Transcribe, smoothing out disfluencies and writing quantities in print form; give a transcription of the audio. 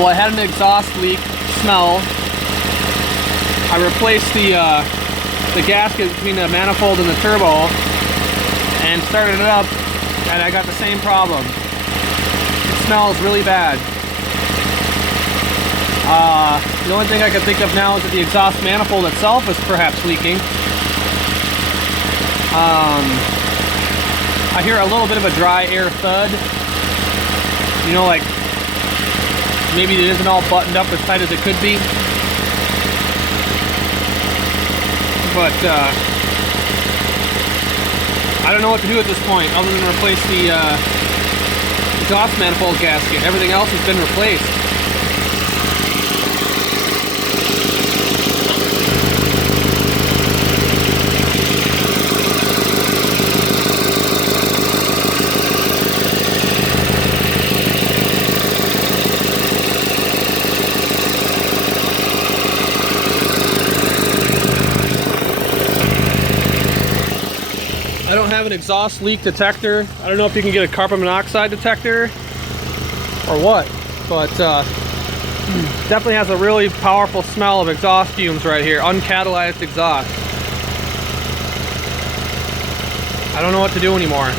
Well, I had an exhaust leak smell. I replaced the gasket between the manifold and the turbo and started it up, and I got the same problem. It smells really bad. The only thing I can think of now is that the exhaust manifold itself is perhaps leaking. I hear a little bit of a dry air thud. You know, like maybe it isn't all buttoned up as tight as it could be. But I don't know what to do at this point other than replace the exhaust manifold gasket. Everything else has been replaced. I don't have an exhaust leak detector. I don't know if you can get a carbon monoxide detector or what, but definitely has a really powerful smell of exhaust fumes right here, uncatalyzed exhaust. I don't know what to do anymore.